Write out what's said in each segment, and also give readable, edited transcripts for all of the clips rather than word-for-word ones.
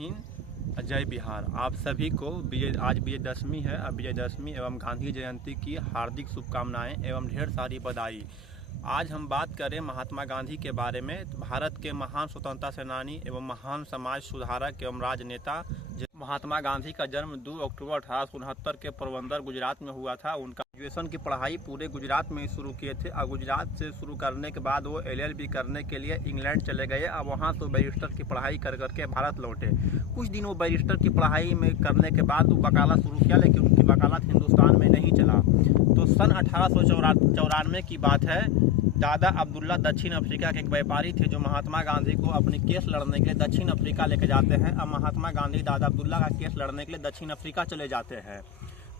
हिंद, जय बिहार। आप सभी को आज विजयदशमी है। अब विजयदशमी एवं गांधी जयंती की हार्दिक शुभकामनाएं एवं ढेर सारी बधाई। आज हम बात करें महात्मा गांधी के बारे में। भारत के महान स्वतंत्रता सेनानी एवं महान समाज सुधारक एवं राजनेता महात्मा गांधी का जन्म 2 अक्टूबर 1869 के पोरबंदर गुजरात में हुआ था। उनका ग्रेजुएशन की पढ़ाई पूरे गुजरात में शुरू किए थे और गुजरात से शुरू करने के बाद वो LLB करने के लिए इंग्लैंड चले गए। अब वहाँ तो बैरिस्टर की पढ़ाई कर करके भारत लौटे। कुछ दिन वो बैरिस्टर की पढ़ाई में करने के बाद वो वकालत शुरू किया, लेकिन उनकी वकालत हिंदुस्तान में नहीं चला। तो सन 1894 की बात है। दादा अब्दुल्ला दक्षिण अफ्रीका के एक व्यापारी थे जो महात्मा गांधी को अपने केस लड़ने के लिए दक्षिण अफ्रीका लेके जाते हैं। अब महात्मा गांधी दादा अब्दुल्ला का केस लड़ने के लिए दक्षिण अफ्रीका चले जाते हैं।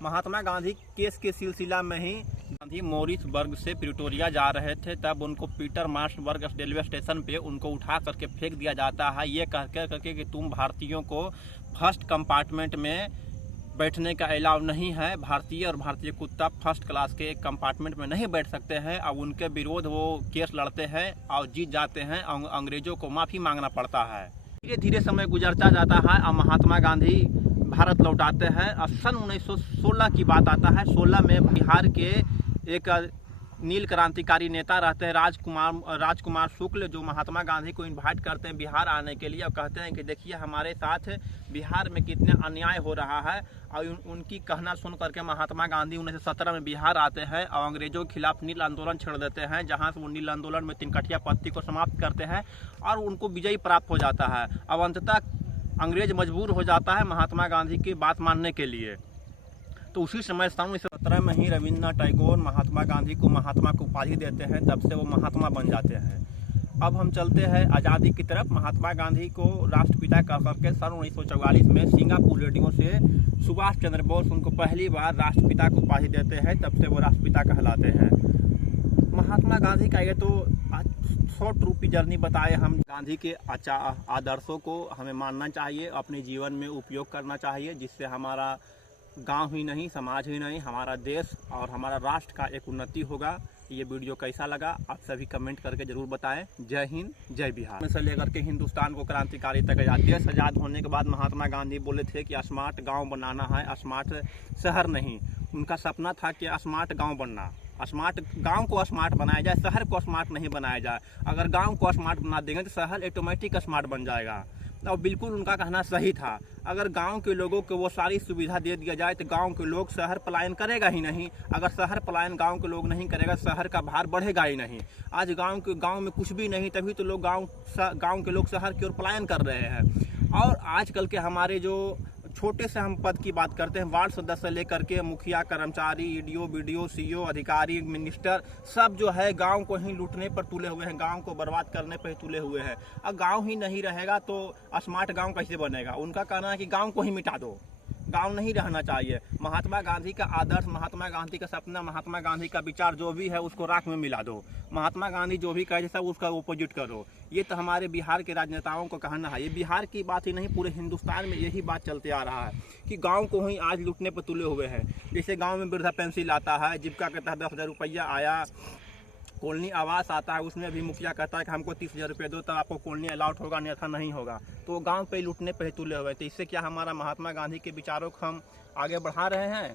महात्मा गांधी केस के सिलसिला में ही गांधी मॉरिसबर्ग से प्रिटोरिया जा रहे थे। तब उनको पीटरमार्ट्सबर्ग रेलवे स्टेशन पे उनको उठा करके फेंक दिया जाता है, ये कह करके कि तुम भारतीयों को फर्स्ट कंपार्टमेंट में बैठने का अलाउ नहीं है। भारतीय और भारतीय कुत्ता फर्स्ट क्लास के एक कंपार्टमेंट में नहीं बैठ सकते हैं। अब उनके विरोध वो केस लड़ते हैं और जीत जाते हैं। अंग्रेजों को माफ़ी मांगना पड़ता है। धीरे धीरे समय गुजरता जाता है और महात्मा गांधी भारत लौटाते हैं। और सन 1916 की बात आता है। 16 में बिहार के एक नील क्रांतिकारी नेता रहते हैं राजकुमार शुक्ल, जो महात्मा गांधी को इनवाइट करते हैं बिहार आने के लिए और कहते हैं कि देखिए हमारे साथ बिहार में कितने अन्याय हो रहा है। और उनकी कहना सुन करके महात्मा गांधी 1917 में बिहार आते हैं और अंग्रेजों के खिलाफ नील आंदोलन छेड़ देते हैं, जहां से वो नील आंदोलन में तिनकठिया पत्ती को समाप्त करते हैं और उनको विजयी प्राप्त हो जाता है। अब अंततः अंग्रेज मजबूर हो जाता है महात्मा गांधी की बात मानने के लिए। तो उसी समय सन 1917 में ही रविन्द्रनाथ टैगोर महात्मा गांधी को महात्मा की उपाधि देते हैं। तब से वो महात्मा बन जाते हैं। अब हम चलते हैं आज़ादी की तरफ। महात्मा गांधी को राष्ट्रपिता कह करके सन 1944 में सिंगापुर रेडियो से सुभाष चंद्र बोस उनको पहली बार राष्ट्रपिता की उपाधि देते हैं। तब से वो राष्ट्रपिता कहलाते हैं। महात्मा गांधी का ये तो शॉर्ट रूपी जर्नी बताए हम। गांधी के आदर्शों को हमें मानना चाहिए, अपने जीवन में उपयोग करना चाहिए, जिससे हमारा गांव ही नहीं, समाज ही नहीं, हमारा देश और हमारा राष्ट्र का एक उन्नति होगा। ये वीडियो कैसा लगा आप सभी कमेंट करके जरूर बताएं। जय हिंद, जय बिहार। से लेकर के हिंदुस्तान को क्रांतिकारी तक देश आज़ाद होने के बाद महात्मा गांधी बोले थे कि स्मार्ट गांव बनाना है, स्मार्ट शहर नहीं। उनका सपना था कि स्मार्ट गांव बनना। स्मार्ट गांव को स्मार्ट बनाया जाए, शहर को स्मार्ट नहीं बनाया जाए। अगर गांव को स्मार्ट बना देंगे तो शहर ऑटोमेटिक स्मार्ट बन जाएगा। और बिल्कुल उनका कहना सही था। अगर गांव के लोगों को वो सारी सुविधा दे दिया जाए तो गांव के लोग शहर पलायन करेगा ही नहीं। अगर शहर पलायन गांव के लोग नहीं करेगा, शहर का भार बढ़ेगा ही नहीं। आज गांव में कुछ भी नहीं, तभी तो लोग गांव के लोग शहर की ओर पलायन कर रहे हैं। और आजकल के हमारे जो छोटे से हम पद की बात करते हैं, वार्ड सदस्य से लेकर के मुखिया, कर्मचारी, EDO, BDO, CO, अधिकारी, मिनिस्टर, सब जो है गांव को ही लूटने पर तुले हुए हैं, गांव को बर्बाद करने पर तुले हुए हैं। अब गांव ही नहीं रहेगा तो स्मार्ट गांव कैसे बनेगा? उनका कहना है कि गांव को ही मिटा दो, गांव नहीं रहना चाहिए। महात्मा गांधी का आदर्श, महात्मा गांधी का सपना, महात्मा गांधी का विचार जो भी है उसको राख में मिला दो। महात्मा गांधी जो भी कहे सब उसका ओपोजिट करो। ये तो हमारे बिहार के राजनेताओं को कहना है। ये बिहार की बात ही नहीं, पूरे हिंदुस्तान में यही बात चलते आ रहा है कि गांव को ही आज लूटने पर तुले हुए हैं। जैसे गांव में वृद्धा पेंशन आता है, जीविका के तहत 10,000 रुपया आया, कॉलोनी आवास आता है, उसमें भी मुखिया कहता है कि हमको 30,000 रुपये दो तब आपको कॉलोनी अलाउट होगा, अन्यथा नहीं होगा। तो गांव पे लूटने पे तुले हुए। तो इससे क्या हमारा महात्मा गांधी के विचारों को हम आगे बढ़ा रहे हैं?